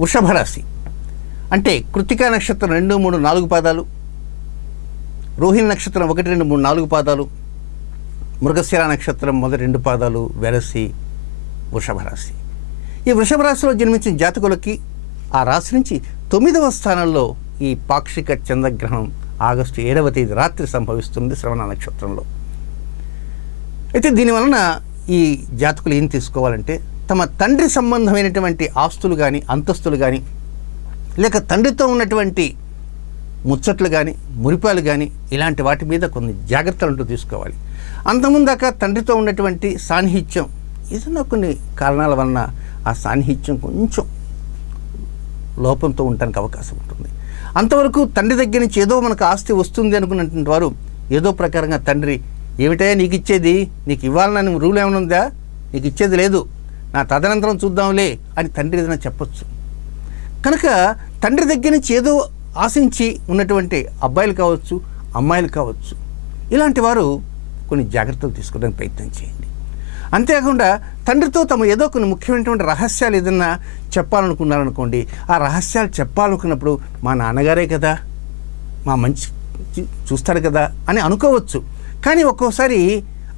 వృషభ రాశి అంటే కృత్తికా నక్షత్రం 2, 3, 4 పాదాలు, రోహిణి నక్షత్రం 1, 2, 3, 4 పాదాలు, మృగశిర నక్షత్రం మొదటి 2 పాదాలు వెరసి వృషభ రాశి. ఈ వృషభ రాశిలో జన్మించిన జాతకులకి ఆ రాశి నుంచి 9వ స్థానంలో ఈ పాక్షిక చంద్రగ్రహణం ఆగస్టు 7వ తేదీ రాత్రి సంభవిస్తుంది శ్రవణ నక్షత్రంలో. అయితే దీనివలన ఈ జాతకులు ఏం తీసుకోవాలంటే తమ తండ్రి సంబంధమైనటువంటి ఆస్తులు కానీ అంతస్తులు కానీ లేక తండ్రితో ఉన్నటువంటి ముచ్చట్లు కానీ మురిపాలు కానీ ఇలాంటి వాటి మీద కొన్ని జాగ్రత్తలు అంటూ తీసుకోవాలి. అంతకుముందాక తండ్రితో ఉన్నటువంటి సాన్నిహిత్యం ఏదైనా కొన్ని కారణాల వలన ఆ సాన్నిహిత్యం కొంచెం లోపంతో ఉండడానికి అవకాశం ఉంటుంది. అంతవరకు తండ్రి దగ్గర నుంచి ఏదో మనకు ఆస్తి వస్తుంది అనుకున్నటువంటి వారు ఏదో ప్రకారంగా తండ్రి ఏమిటయా నీకు ఇచ్చేది, నీకు ఇవ్వాలని రూల్ ఏమైనా ఉందా, నీకు ఇచ్చేది లేదు, నా తదనంతరం చూద్దాంలే అని తండ్రి ఏదైనా చెప్పచ్చు. కనుక తండ్రి దగ్గర నుంచి ఏదో ఆశించి ఉన్నటువంటి అబ్బాయిలు కావచ్చు, అమ్మాయిలు కావచ్చు, ఇలాంటి వారు కొన్ని జాగ్రత్తలు తీసుకోవడానికి ప్రయత్నం చేయండి. అంతేకాకుండా తండ్రితో తమ ఏదో కొన్ని ముఖ్యమైనటువంటి రహస్యాలు ఏదన్నా చెప్పాలనుకున్నారనుకోండి, ఆ రహస్యాలు చెప్పాలనుకున్నప్పుడు మా నాన్నగారే కదా, మా మంచి చూస్తాడు కదా అని అనుకోవచ్చు. కానీ ఒక్కోసారి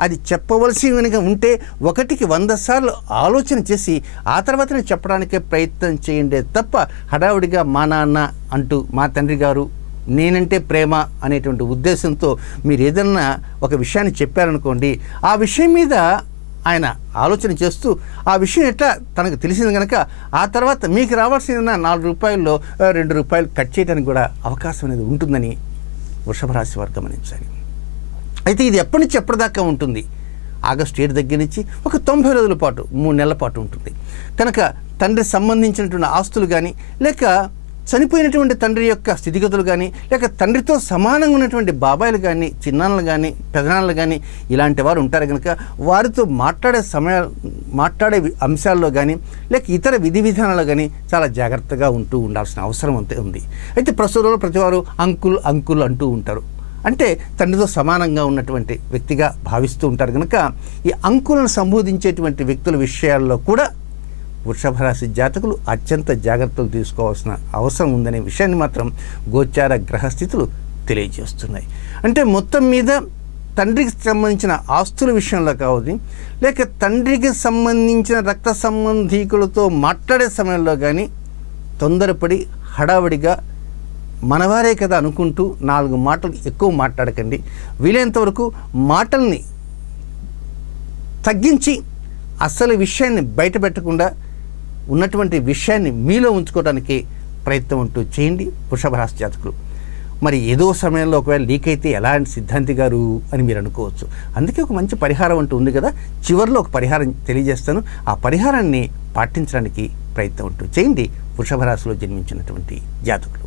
అది చెప్పవలసి కనుక ఉంటే 1కి 100 సార్లు ఆలోచన చేసి ఆ తర్వాతనే చెప్పడానికే ప్రయత్నం చేయండి తప్ప హడావుడిగా మా నాన్న అంటూ మా తండ్రి గారు నేనంటే ప్రేమ అనేటువంటి ఉద్దేశంతో మీరు ఏదన్నా ఒక విషయాన్ని చెప్పారనుకోండి, ఆ విషయం మీద ఆయన ఆలోచన చేస్తూ ఆ విషయం ఎట్లా తనకు తెలిసింది కనుక ఆ తర్వాత మీకు రావాల్సిన 4 రూపాయల్లో 2 రూపాయలు కట్ చేయడానికి కూడా అవకాశం అనేది ఉంటుందని వృషభ రాశి వారు గమనించాలి. అయితే ఇది ఎప్పటి నుంచి ఎప్పటిదాకా ఉంటుంది? ఆగస్టు 7 దగ్గర నుంచి ఒక 90 రోజుల పాటు 3 నెలల పాటు ఉంటుంది. కనుక తండ్రి సంబంధించినటువంటి ఆస్తులు కానీ లేక చనిపోయినటువంటి తండ్రి యొక్క స్థితిగతులు కానీ లేక తండ్రితో సమానంగా ఉన్నటువంటి బాబాయిలు కానీ చిన్నాన్నలు కానీ పెదనాన్నలు కానీ ఇలాంటి వారు ఉంటారు కనుక వారితో మాట్లాడే అంశాల్లో కానీ లేక ఇతర విధి విధానాలు కానీ చాలా జాగ్రత్తగా ఉండాల్సిన అవసరం అంతే ఉంది. అయితే ప్రస్తుతంలో ప్రతివారు అంకుల్ అంటూ ఉంటారు. అంటే తండ్రితో సమానంగా ఉన్నటువంటి వ్యక్తిగా భావిస్తూ ఉంటారు కనుక ఈ అంకులను సంబోధించేటువంటి వ్యక్తుల విషయాల్లో కూడా వృషభ రాశి జాతకులు అత్యంత జాగ్రత్తలు తీసుకోవాల్సిన అవసరం ఉందనే విషయాన్ని మాత్రం గోచార గ్రహస్థితులు తెలియజేస్తున్నాయి. అంటే మొత్తం మీద తండ్రికి సంబంధించిన ఆస్తుల విషయంలో కావచ్చు లేక తండ్రికి సంబంధించిన రక్త సంబంధీకులతో మాట్లాడే సమయంలో కానీ తొందరపడి హడావిడిగా మనవారే కదా అనుకుంటూ 4 మాటలు ఎక్కువ మాట్లాడకండి. వీలైనంతవరకు మాటల్ని తగ్గించి అసలు విషయాన్ని బయటపెట్టకుండా ఉన్నటువంటి విషయాన్ని మీలో ఉంచుకోవడానికి ప్రయత్నం అంటూ చేయండి వృషభ రాశి జాతకులు. మరి ఏదో సమయంలో ఒకవేళ లీక్ అయితే ఎలాంటి సిద్ధాంతి గారు అని మీరు అనుకోవచ్చు. అందుకే ఒక మంచి పరిహారం అంటూ ఉంది కదా, చివరిలో ఒక పరిహారం తెలియజేస్తాను. ఆ పరిహారాన్ని పాటించడానికి ప్రయత్నం అంటూ చేయండి వృషభ రాశిలో జన్మించినటువంటి జాతకులు.